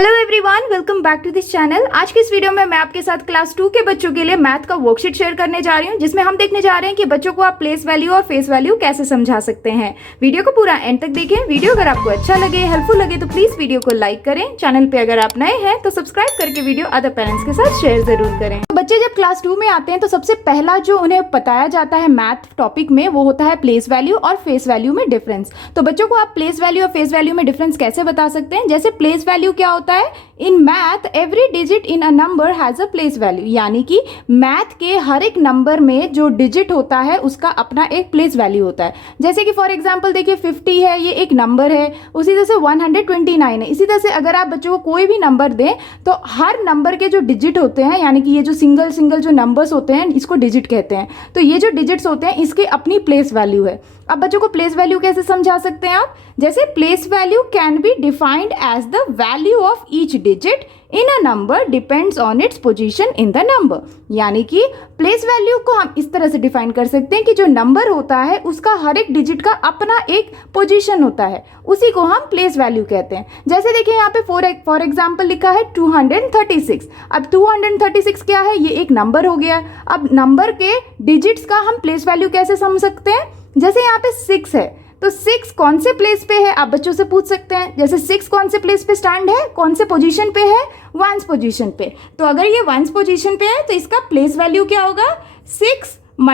Hello everyone, welcome back to this channel. आज की इस वीडियो में मैं आपके साथ क्लास 2 के बच्चों के लिए मैथ का वर्कशीट शेयर करने जा रही हूं, जिसमें हम देखने जा रहे हैं कि बच्चों को आप प्लेस वैल्यू और फेस वैल्यू कैसे समझा सकते हैं। वीडियो को पूरा एंड तक देखें। वीडियो अगर आपको अच्छा लगे, हेल्पफुल लगे तो प्लीज वीडियो को लाइक करें। चैनल पे अगर आप नए हैं तो सब्सक्राइब करके वीडियो अदर पेरेंट्स के साथ शेयर जरूर करें। तो बच्चे जब क्लास 2 में आते हैं तो सबसे पहला जो उन्हें बताया जाता है मैथ टॉपिक में वो होता है प्लेस वैल्यू और फेस वैल्यू में डिफरेंस। तो बच्चों को आप प्लेस वैल्यू और फेस वैल्यू में डिफरेंस कैसे बता सकते हैं। जैसे प्लेस वैल्यू क्या होता है, in math every digit in a number has a place value, यानी कि मैथ के हर एक नंबर में जो डिजिट होता है उसका अपना एक प्लेस वैल्यू होता है। जैसे कि फॉर एग्जांपल देखिए 50 है, ये एक नंबर है। उसी तरह से 129 है। इसी तरह से अगर आप बच्चों को कोई भी नंबर दें तो हर नंबर के जो डिजिट होते हैं, यानी कि ये जो सिंगल सिंगल जो नंबर्स होते हैं इसको डिजिट कहते हैं। तो ये जो डिजिट्स होते हैं इसकी अपनी प्लेस वैल्यू है। अब बच्चों को प्लेस वैल्यू कैसे समझा सकते हैं आप। जैसे place value can be defined as the value of each digit in a number depends on its position in the number. यानी कि प्लेस वैल्यू को हम इस तरह से डिफाइन कर सकते हैं कि जो नंबर होता है उसका हर एक डिजिट का अपना एक पोजीशन होता है, उसी को हम प्लेस वैल्यू कहते हैं। जैसे देखिए यहाँ पे फॉर एग्जाम्पल लिखा है 236। अब 236 क्या है, ये एक नंबर हो गया। अब नंबर के डिजिट्स का हम प्लेस वैल्यू कैसे समझ सकते हैं। जैसे यहाँ पे 6 है तो 6 कौन से प्लेस पे है, आप बच्चों से पूछ सकते हैं। जैसे 6 कौन से प्लेस पे स्टैंड है, कौन से पोजीशन पे है, 1 पोजीशन पे। तो अगर ये 1 पोजीशन पे है तो इसका प्लेस वैल्यू क्या होगा, 6 ×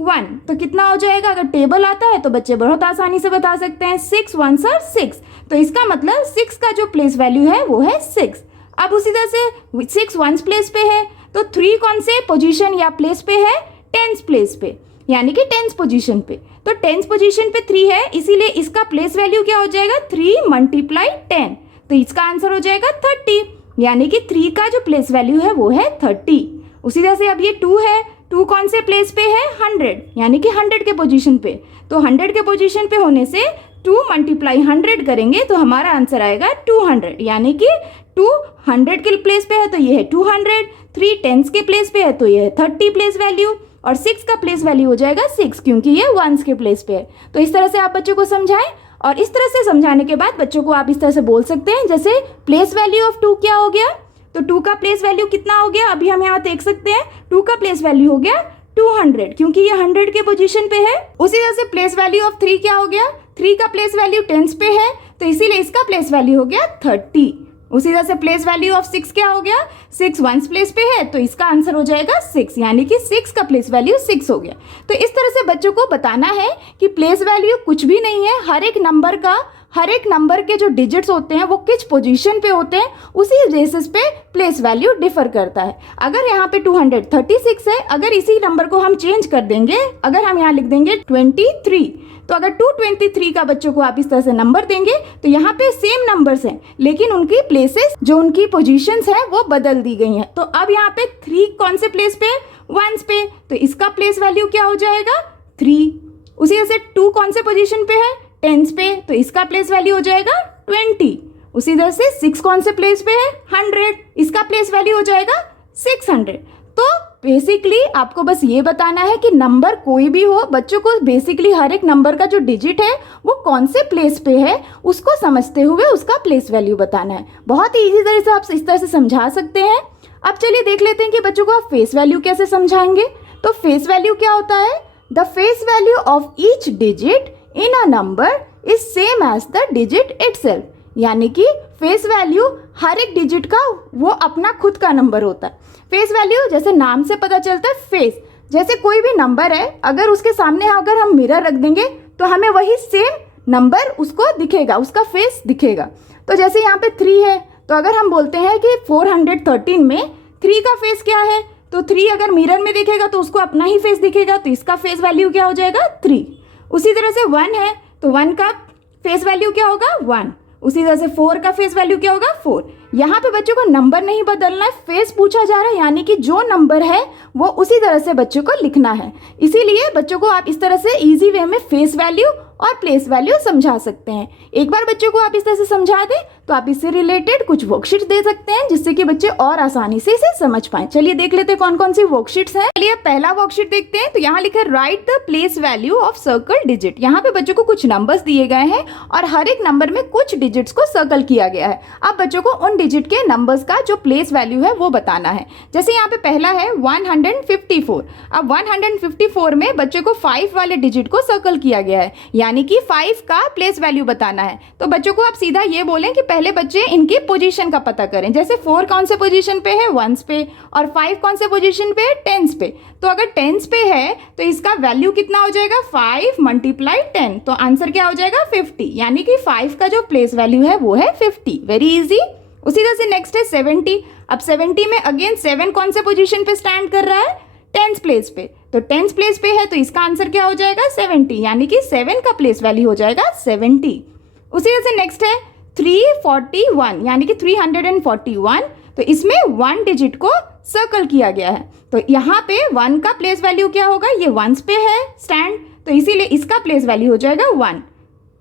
1। तो कितना हो जाएगा। अगर टेबल आता है तो बच्चे बहुत आसानी से बता सकते हैं, 6 1s are 6। तो इसका मतलब 6 का जो प्लेस वैल्यू है वो है 6। अब उसी तरह से 6 1s प्लेस पे है तो 3 कौन से पोजीशन या प्लेस पे है, 10th प्लेस पे, यानी कि 10th पोजीशन पे। तो 10th पोजीशन पे 3 है, इसीलिए इसका प्लेस वैल्यू क्या हो जाएगा, 3 × 10। तो इसका आंसर हो जाएगा 30, यानी कि 3 का जो प्लेस वैल्यू है वो है 30। उसी तरह से अब ये 2 है, 2 कौन से प्लेस पे है, 100, यानी कि 100 के पोजीशन पे। तो 100 के पोजीशन पे होने से 2 × 100 करेंगे तो हमारा आंसर आएगा 200, यानी कि 2 100 के प्लेस पे है तो ये है 200, 3 10s के प्लेस पे है तो ये है 30 प्लेस वैल्यू, और 6 का प्लेस वैल्यू हो जाएगा 6, क्योंकि ये 1s के प्लेस पे है। तो इस तरह से आप बच्चों को समझाएं, और इस तरह से समझाने के बाद बच्चों को आप इस तरह से बोल सकते हैं। जैसे प्लेस वैल्यू ऑफ 2 क्या हो गया, तो 2 का प्लेस वैल्यू कितना हो गया, अभी हम यहाँ देख सकते हैं 2 का प्लेस वैल्यू हो गया 200, क्योंकि ये 100 के पोजीशन पे है। उसी तरह से प्लेस वैल्यू ऑफ 3 क्या हो गया, 3 का प्लेस वैल्यू 10s पे है तो इसीलिए इसका प्लेस वैल्यू हो गया 30। उसी तरह से प्लेस वैल्यू ऑफ 6 क्या हो गया, 6 1s प्लेस पे है तो इसका आंसर हो जाएगा 6, यानी कि 6 का प्लेस वैल्यू 6 हो गया। तो इस तरह से बच्चों को बताना है कि प्लेस वैल्यू कुछ भी नहीं है, हर एक नंबर के जो डिजिट्स होते हैं वो किस पोजीशन पे होते हैं उसी बेसिस पे प्लेस वैल्यू डिफर करता है। अगर यहाँ पे 236 है, अगर इसी नंबर को हम चेंज कर देंगे, अगर हम यहाँ लिख देंगे 23, तो अगर 223 का बच्चों को आप इस तरह से नंबर देंगे तो यहाँ पे सेम नंबर्स हैं, लेकिन उनकी प्लेसेस जो उनकी पोजीशंस है वो बदल दी गई हैं। तो अब यहाँ पे 3 कौन से प्लेस पे, 1s पे, तो इसका प्लेस वैल्यू क्या हो जाएगा 3। उसी तरह से 2 कौन से पोजीशन पे है, 10s पे, तो इसका प्लेस वैल्यू हो जाएगा 20। उसी तरह से 6 कौन से प्लेस पे है, 100, इसका प्लेस वैल्यू हो जाएगा 600। तो बेसिकली आपको बस ये बताना है कि नंबर कोई भी हो, बच्चों को बेसिकली हर एक नंबर का जो डिजिट है वो कौन से प्लेस पे है उसको समझते हुए उसका प्लेस वैल्यू बताना है। बहुत ही ईजी तरह से आप इस तरह से समझा सकते हैं। अब चलिए देख लेते हैं कि बच्चों को आप फेस वैल्यू कैसे समझाएंगे। तो फेस वैल्यू क्या होता है, the face value of each digit in a number is same as the digit itself, यानी कि फेस वैल्यू हर एक डिजिट का वो अपना खुद का नंबर होता है। फेस वैल्यू जैसे नाम से पता चलता है, फेस जैसे कोई भी नंबर है अगर उसके सामने अगर हम मिरर रख देंगे तो हमें वही सेम नंबर उसको दिखेगा, उसका फेस दिखेगा। तो जैसे यहाँ पे 3 है तो अगर हम बोलते हैं कि 413 में 3 का फेस क्या है, तो 3 अगर मिरर में दिखेगा तो उसको अपना ही फेस दिखेगा, तो इसका फेस वैल्यू क्या हो जाएगा 3। उसी तरह से 1 है तो 1 का फेस वैल्यू क्या होगा 1। उसी तरह से 4 का फेस वैल्यू क्या होगा 4। यहाँ पे बच्चों को नंबर नहीं बदलना है, फेस पूछा जा रहा है, यानी कि जो नंबर है वो उसी तरह से बच्चों को लिखना है। इसीलिए बच्चों को आप इस तरह से इजी वे में फेस वैल्यू और प्लेस वैल्यू समझा सकते हैं। एक बार बच्चों को आप इस तरह से समझा दें तो आप इससे रिलेटेड कुछ वर्कशीट दे सकते हैं जिससे कि बच्चे और आसानी से इसे समझ पाएं। चलिए देख लेते हैं कौन कौन सी वर्कशीट्स हैं। चलिए पहला वर्कशीट देखते हैं। तो यहाँ लिखा है right the place value of circle digit. यहाँ पे बच्चों को कुछ नंबर्स दिए गए हैं और हर एक नंबर में कुछ डिजिट्स को सर्कल किया गया है। अब बच्चों को उन डिजिट के नंबर्स का जो प्लेस वैल्यू है वो बताना है। जैसे यहाँ पे पहला है 154। अब 154 में बच्चे को 5 वाले डिजिट को सर्कल किया गया है, यानी कि 5 का प्लेस वैल्यू बताना है। तो बच्चों को आप सीधा ये बोलें कि पहले बच्चे इनकी पोजीशन का पता करें। जैसे 4 कौन से पोजीशन पे है, 1s पे, और 5 कौन से पोजीशन पे है, 10s पे। तो अगर 10s पे है तो इसका वैल्यू कितना हो जाएगा, 5 मल्टीप्लाई 10। तो आंसर क्या हो जाएगा, 50, यानी कि 5 का जो प्लेस वैल्यू है वो है 50। Very easy. उसी तरह से नेक्स्ट है 70। अब 70 में अगेन 7 कौन से पोजीशन पे स्टैंड कर रहा है, 10th प्लेस पे। तो 10th प्लेस पे है तो इसका आंसर क्या हो जाएगा, 70, यानी कि 7 का प्लेस वैल्यू हो जाएगा 70। उसी तरह से नेक्स्ट है 341, यानी कि 341। तो इसमें 1 डिजिट को सर्कल किया गया है। तो यहाँ पे 1 का प्लेस वैल्यू क्या होगा, ये 1s पे है स्टैंड, तो इसीलिए इसका प्लेस वैल्यू हो जाएगा 1।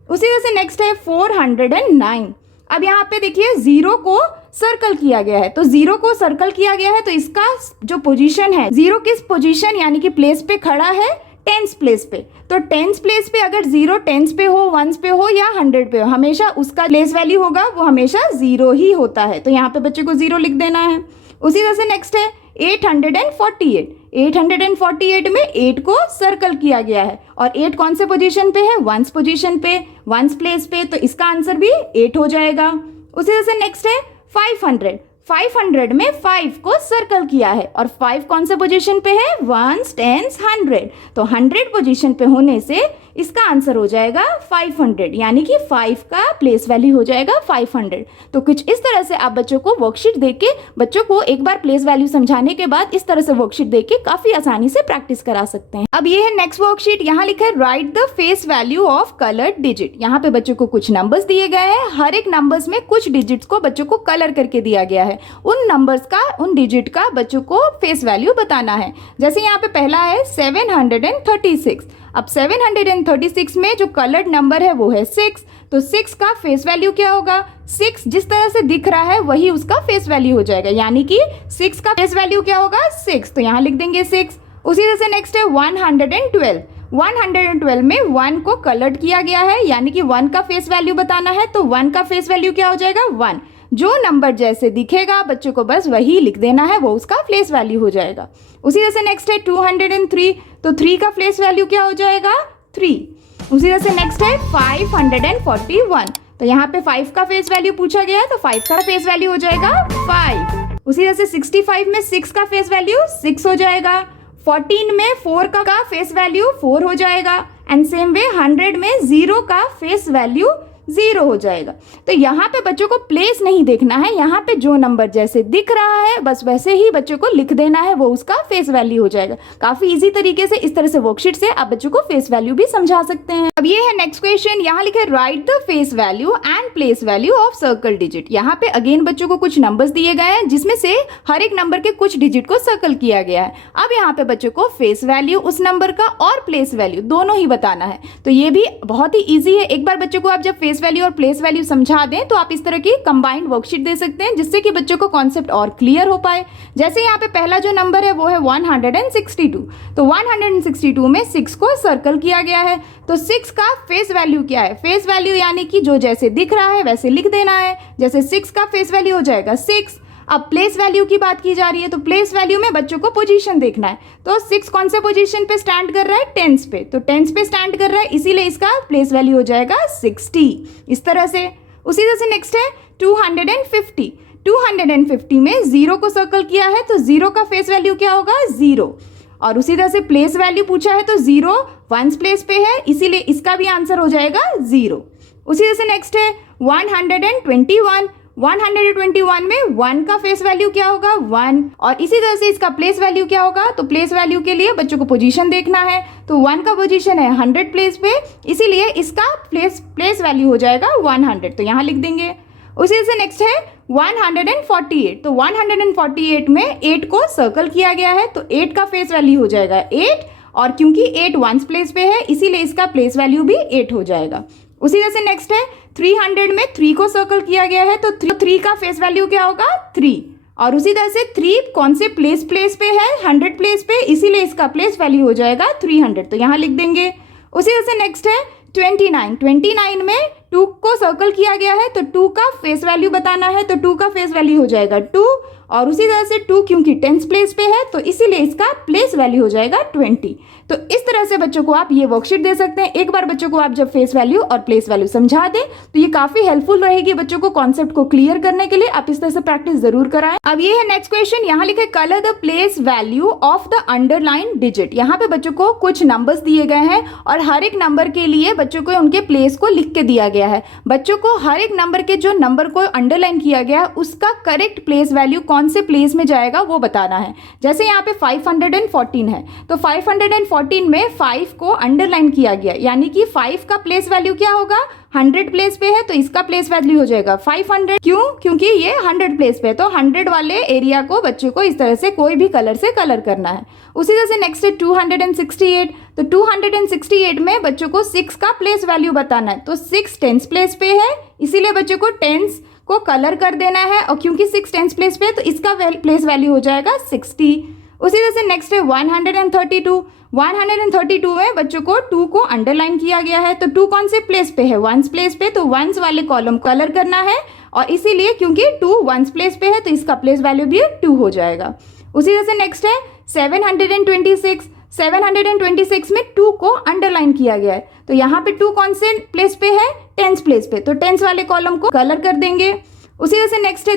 उसी तरह से नेक्स्ट है 409। अब यहाँ पे देखिए 0 को सर्कल किया गया है। तो 0 को सर्कल किया गया है तो इसका जो पोजीशन है, 0 किस पोजीशन यानी कि प्लेस पे खड़ा है, 10th प्लेस पे। तो 10th प्लेस पे अगर 0 10s पे हो, 1s पे हो या 100 पे हो, हमेशा उसका प्लेस वैल्यू होगा वो हमेशा 0 ही होता है। तो यहाँ पे बच्चे को 0 लिख देना है। उसी तरह से नेक्स्ट है 848। 848 में 8 को सर्कल किया गया है और 8 कौन से पोजीशन पे है, 1s पोजीशन पे, 1s प्लेस पे। तो इसका आंसर भी 8 हो जाएगा। उसी तरह से नेक्स्ट है 500। 500 में 5 को सर्कल किया है और 5 कौन से पोजीशन पे है, 1s 10s 100। तो 100 पोजीशन पे होने से इसका आंसर हो जाएगा 500, यानी कि 5 का प्लेस वैल्यू हो जाएगा 500। तो कुछ इस तरह से आप बच्चों को वर्कशीट देख के बच्चों को एक बार प्लेस वैल्यू समझाने के बाद इस तरह से वर्कशीट देख के काफी आसानी से प्रैक्टिस करा सकते हैं। अब ये है नेक्स्ट वर्कशीट। यहाँ लिखा है right the face value of coloured digit. यहाँ पे बच्चों को कुछ नंबर्स दिए गए हैं, हर एक नंबर्स में कुछ डिजिट्स को बच्चों को कलर करके दिया गया है। उन नंबर्स का, उन डिजिट का बच्चों को फेस वैल्यू बताना है। जैसे यहाँ पे पहला है 736। अब 736 में जो कलर्ड नंबर है वो है 6। तो 6 का फेस वैल्यू क्या होगा, 6 जिस तरह से दिख रहा है वही उसका फेस वैल्यू हो जाएगा, यानी कि 6 का फेस वैल्यू क्या होगा, 6। तो यहाँ लिख देंगे 6। उसी तरह से नेक्स्ट है 112। 112 में 1 को कलर्ड किया गया है, यानी कि 1 का फेस वैल्यू बताना है। तो 1 का फेस वैल्यू क्या हो जाएगा, 1। जो नंबर जैसे दिखेगा बच्चों को बस वही लिख देना है, वो उसका फेस वैल्यू हो जाएगा। उसी तरह से नेक्स्ट है 203। तो 3 का फेस वैल्यू क्या हो जाएगा, 3। उसी तरह से नेक्स्ट है 541। तो यहाँ पे 5 का फेस वैल्यू पूछा गया है तो 5 का फेस वैल्यू हो जाएगा 5। उसी तरह से 65 में 6 का फेस वैल्यू 6 हो जाएगा। 14 में 4 का फेस वैल्यू 4 हो जाएगा। एंड सेम वे 100 में 0 का फेस वैल्यू 0 हो जाएगा। तो यहाँ पे बच्चों को प्लेस नहीं देखना है, यहाँ पे जो नंबर जैसे दिख रहा है बस वैसे ही बच्चों को लिख देना है, वो उसका फेस वैल्यू हो जाएगा। काफी इजी तरीके से इस तरह से वर्कशीट से आप बच्चों को फेस वैल्यू भी समझा सकते हैं। अब ये है नेक्स्ट क्वेश्चन। यहाँ लिखे right the face value and place value of circle digit. यहाँ पे अगेन बच्चों को कुछ नंबर्स दिए गए हैं जिसमें से हर एक नंबर के कुछ डिजिट को सर्कल किया गया है। अब यहाँ पे बच्चों को फेस वैल्यू उस नंबर का और प्लेस वैल्यू दोनों ही बताना है। तो ये भी बहुत ही ईजी है। एक बार बच्चों को आप जब फेस वैल्यू और प्लेस वैल्यू समझा दें तो आप इस तरह की कंबाइंड वर्कशीट दे सकते हैं जिससे कि बच्चों को कॉन्सेप्ट और क्लियर हो पाए। जैसे यहाँ पे पहला जो नंबर है वो है 162। तो 162 में 6 को सर्कल किया गया है। तो 6 का फेस वैल्यू क्या है, फेस वैल्यू यानी कि जो जैसे दिख रहा है वैसे लिख देना है। जैसे 6 का फेस वैल्यू हो जाएगा 6। अब प्लेस वैल्यू की बात की जा रही है तो प्लेस वैल्यू में बच्चों को पोजीशन देखना है। तो 6 कौन से पोजीशन पे स्टैंड कर रहा है, 10s पे। तो 10s पे स्टैंड कर रहा है इसीलिए इसका प्लेस वैल्यू हो जाएगा 60। इस तरह से। उसी तरह से नेक्स्ट है 250। 250 में 0 को सर्कल किया है तो 0 का फेस वैल्यू क्या होगा, 0। और उसी तरह से प्लेस वैल्यू पूछा है तो 0 1s प्लेस पे है इसीलिए इसका भी आंसर हो जाएगा 0। उसी तरह से नेक्स्ट है 121। 121 में 1 का फेस वैल्यू क्या होगा, 1। और इसी तरह से इसका प्लेस वैल्यू क्या होगा, तो प्लेस वैल्यू के लिए बच्चों को पोजीशन देखना है। तो 1 का पोजीशन है 100 प्लेस पे इसीलिए इसका प्लेस वैल्यू हो जाएगा 100। तो यहाँ लिख देंगे। उसी से नेक्स्ट है 148। तो 148 में 8 को सर्कल किया गया है तो 8 का फेस वैल्यू हो जाएगा 8। और क्योंकि 8 1s प्लेस पे है इसीलिए इसका प्लेस वैल्यू भी 8 हो जाएगा। उसी तरह से नेक्स्ट है 300 में 3 को सर्कल किया गया है, तो 3 का फेस वैल्यू क्या होगा 3। और उसी तरह से 3 कौन से प्लेस पे है 100 प्लेस पे, इसीलिए इसका प्लेस वैल्यू हो जाएगा 300, तो यहाँ लिख देंगे। उसी तरह से नेक्स्ट है 29 में 2 को सर्कल किया गया है, तो 2 का फेस वैल्यू बताना है, तो 2 का फेस वैल्यू हो जाएगा 2। और उसी तरह से 2 क्योंकि टेंस प्लेस पे है, तो इसीलिए इसका प्लेस वैल्यू हो जाएगा 20। तो इस तरह से बच्चों को आप ये वर्कशीट दे सकते हैं। एक बार बच्चों को आप जब फेस वैल्यू और प्लेस वैल्यू समझा दें तो ये काफी हेल्पफुल रहेगी बच्चों को कॉन्सेप्ट को क्लियर करने के लिए। आप इस तरह से प्रैक्टिस जरूर कराएं। अब ये है नेक्स्ट क्वेश्चन, यहाँ लिखे colour the place value of the underline digit. यहाँ पे बच्चों को कुछ नंबर्स दिए गए हैं और हर एक नंबर के लिए बच्चों को उनके प्लेस को लिख के दिया गया है। बच्चों को हर एक नंबर के जो नंबर को अंडरलाइन किया गया है उसका करेक्ट प्लेस वैल्यू कौन से प्लेस में जाएगा वो बताना है। जैसे यहाँ पे 514 है, तो 514 में 5 को अंडरलाइन किया गया, यानी कि 5 का प्लेस वैल्यू क्या होगा 100 प्लेस पे है, तो इसका प्लेस वैल्यू हो जाएगा 500। क्यों? क्योंकि ये 100 प्लेस पे है, तो 100 वाले एरिया को बच्चों को इस तरह से कोई भी कलर से कलर करना है। उसी तरह से नेक्स्ट है 268, तो 268 में बच्चों को 6 का प्लेस वैल्यू बताना है, तो 6 टेंस प्लेस पे है, इसीलिए बच्चों को टेंस को कलर कर देना है, और क्योंकि 6 टेंस प्लेस पे है तो इसका प्लेस वैल्यू हो जाएगा 60। उसी तरह से नेक्स्ट है 132 में बच्चों को 2 को अंडरलाइन किया गया है, तो 2 कौन से प्लेस पे है 1 प्लेस पे, तो 1 वाले कॉलम कलर करना है, और इसीलिए क्योंकि 2 1 प्लेस पे है तो इसका प्लेस वैल्यू भी 2 हो जाएगा। उसी तरह से नेक्स्ट है 726 में 2 को अंडरलाइन किया गया है, तो यहाँ पे 2 कौन से प्लेस पे है टेंस प्लेस पे, तो टेंस वाले कॉलम को कलर कर देंगे। उसी तरह से नेक्स्ट है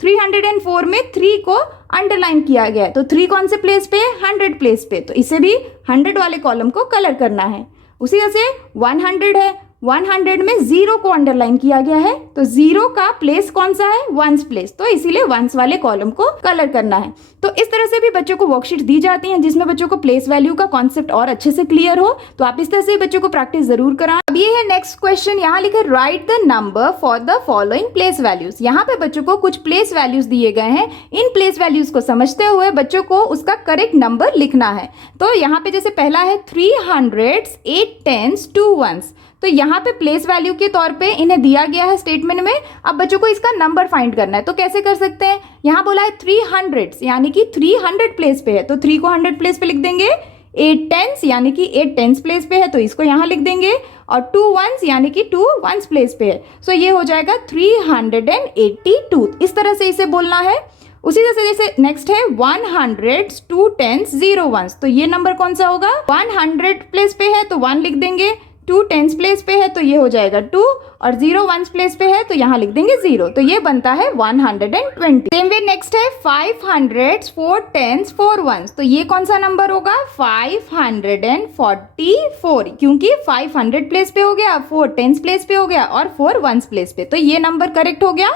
304 में 3 को अंडरलाइन किया गया है, तो 3 कौन से प्लेस पे है 100 प्लेस पे, तो इसे भी 100 वाले कॉलम को कलर करना है। उसी तरह से 100 है, 100 में 0 को अंडरलाइन किया गया है, तो 0 का प्लेस कौन सा है 1 प्लेस, तो इसीलिए 1 वाले कॉलम को कलर करना है। तो इस तरह से भी बच्चों को वर्कशीट दी जाती हैं जिसमें बच्चों को प्लेस वैल्यू का कॉन्सेप्ट और अच्छे से क्लियर हो, तो आप इस तरह से बच्चों को प्रैक्टिस जरूर कराएं। अब ये है नेक्स्ट क्वेश्चन, यहाँ लिखे right the number for the following place values. यहाँ पे बच्चों को कुछ प्लेस वैल्यूज दिए गए हैं, इन प्लेस वैल्यूज को समझते हुए बच्चों को उसका करेक्ट नंबर लिखना है। तो यहाँ पे जैसे पहला है 300, 8 10s 2 1s, तो यहाँ पे प्लेस वैल्यू के तौर पे इन्हें दिया गया है स्टेटमेंट में। अब बच्चों को इसका नंबर फाइंड करना है, तो कैसे कर सकते हैं, यहाँ बोला है 300 यानी कि 300 प्लेस पे है, तो 3 को 100 प्लेस पे लिख देंगे। 8 10s यानी कि 8 10s प्लेस पे है, तो इसको यहाँ लिख देंगे, और 2 1s यानी कि 2 1s प्लेस पे है, सो ये हो जाएगा 382। इस तरह से इसे बोलना है। उसी तरह से जैसे नेक्स्ट है 100, 2 10s 0 1s, तो ये नंबर कौन सा होगा 100 प्लेस पे है तो 1 लिख देंगे, 2 10s प्लेस पे है तो ये हो जाएगा 2, और 0 1s प्लेस पे है तो यहाँ लिख देंगे 0, तो ये बनता है 120। सेम वे नेक्स्ट है 500, 4 10s 4 1s, तो ये कौन सा नंबर होगा 544, क्योंकि 500 प्लेस पे हो गया, 4 10s प्लेस पे हो गया और 4 1s प्लेस पे, तो ये नंबर करेक्ट हो गया।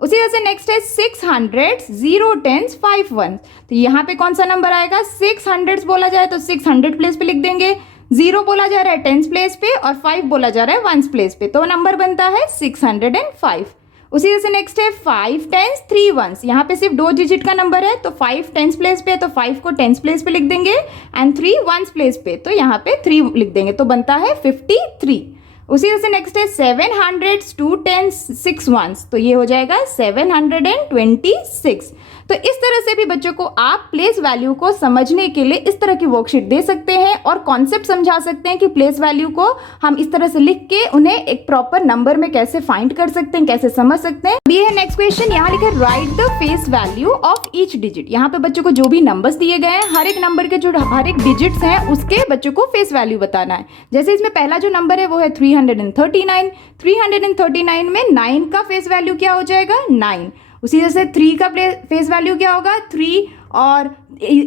उसी तरह से नेक्स्ट है 600, 0 10s 5 1s, तो यहाँ पे कौन सा नंबर आएगा 600 बोला जाए तो 600 प्लेस पे लिख देंगे, 0 बोला जा रहा है 10s प्लेस पे और 5 बोला जा रहा है 1s प्लेस पे, तो नंबर बनता है 605। उसी तरह से नेक्स्ट है 5 10s 3 1s, यहाँ पे सिर्फ 2 डिजिट का नंबर है, तो 5 10s प्लेस पे तो 5 को 10s प्लेस पे लिख देंगे, एंड 3 1s प्लेस पे तो यहाँ पे 3 लिख देंगे, तो बनता है 53। उसी तरह से नेक्स्ट है 700, 2 10s 6 1s, तो ये हो जाएगा 726। तो इस तरह से भी बच्चों को आप प्लेस वैल्यू को समझने के लिए इस तरह की वर्कशीट दे सकते हैं और कॉन्सेप्ट समझा सकते हैं कि प्लेस वैल्यू को हम इस तरह से लिख के उन्हें एक प्रॉपर नंबर में कैसे फाइंड कर सकते हैं, कैसे समझ सकते हैं। ये है नेक्स्ट क्वेश्चन, यहाँ लिखा है right the face value of each digit. यहाँ पे बच्चों को जो भी नंबर्स दिए गए हैं, हर एक नंबर के जो हर एक डिजिट्स हैं उसके बच्चों को फेस वैल्यू बताना है। जैसे इसमें पहला जो नंबर है वो है 339 में 9 का फेस वैल्यू क्या हो जाएगा 9। उसी तरह से 3 का फेस वैल्यू क्या होगा 3, और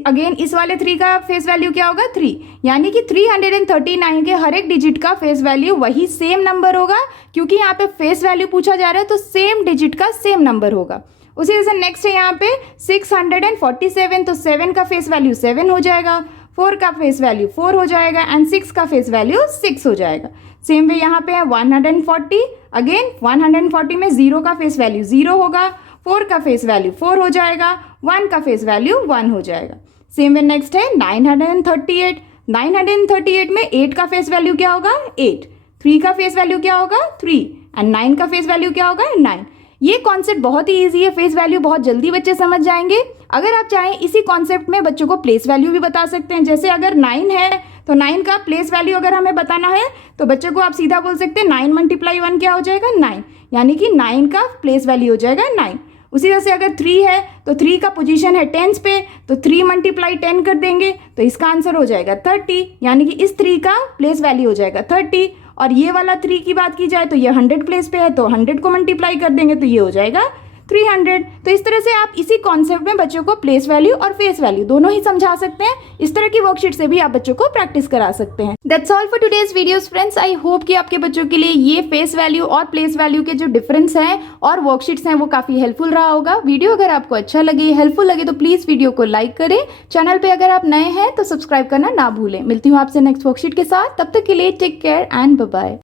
अगेन इस वाले 3 का फेस वैल्यू क्या होगा 3, यानी कि 339 के हर एक डिजिट का फेस वैल्यू वही सेम नंबर होगा, क्योंकि यहाँ पे फेस वैल्यू पूछा जा रहा है तो सेम डिजिट का सेम नंबर होगा। उसी तरह से नेक्स्ट है यहाँ पे 647, तो 7 का फेस वैल्यू 7 हो जाएगा, 4 का फेस वैल्यू 4 हो जाएगा, एंड 6 का फेस वैल्यू 6 हो जाएगा। सेम वे यहाँ पे है 140, अगेन 140 में 0 का फेस वैल्यू 0 होगा, 4 का फेस वैल्यू 4 हो जाएगा, 1 का फेस वैल्यू 1 हो जाएगा। सेम वे नेक्स्ट है 938 में 8 का फेस वैल्यू क्या होगा 8, 3 का फेस वैल्यू क्या होगा 3 एंड 9 का फेस वैल्यू क्या होगा 9। ये कॉन्सेप्ट बहुत ही ईजी है, फेस वैल्यू बहुत जल्दी बच्चे समझ जाएंगे। अगर आप चाहें इसी कॉन्सेप्ट में बच्चों को प्लेस वैल्यू भी बता सकते हैं। जैसे अगर 9 है तो 9 का प्लेस वैल्यू अगर हमें बताना है तो बच्चे को आप सीधा बोल सकते हैं 9 × 1 क्या हो जाएगा 9, यानी कि 9 का प्लेस वैल्यू हो जाएगा 9। उसी तरह से अगर 3 है तो 3 का पोजीशन है 10s पे, तो 3 × 10 कर देंगे तो इसका आंसर हो जाएगा 30, यानी कि इस 3 का प्लेस वैल्यू हो जाएगा 30। और ये वाला 3 की बात की जाए तो ये 100 प्लेस पे है, तो 100 को मल्टीप्लाई कर देंगे तो ये हो जाएगा 300। तो इस तरह से आप इसी कॉन्सेप्ट में बच्चों को प्लेस वैल्यू और फेस वैल्यू दोनों ही समझा सकते हैं। इस तरह की वर्कशीट से भी आप बच्चों को प्रैक्टिस करा सकते हैं। That's all for today's videos friends. I hope कि आपके बच्चों के लिए ये फेस वैल्यू और प्लेस वैल्यू के जो डिफरेंस हैं और वर्कशीट्स हैं वो काफी हेल्पफुल रहा होगा। वीडियो अगर आपको अच्छा लगे, हेल्पफुल लगे तो प्लीज वीडियो को लाइक करें। चैनल पे अगर आप नए हैं तो सब्सक्राइब करना ना भूलें। मिलती हूँ आपसे नेक्स्ट वर्कशीट के साथ, तब तक के लिए take care and bye bye.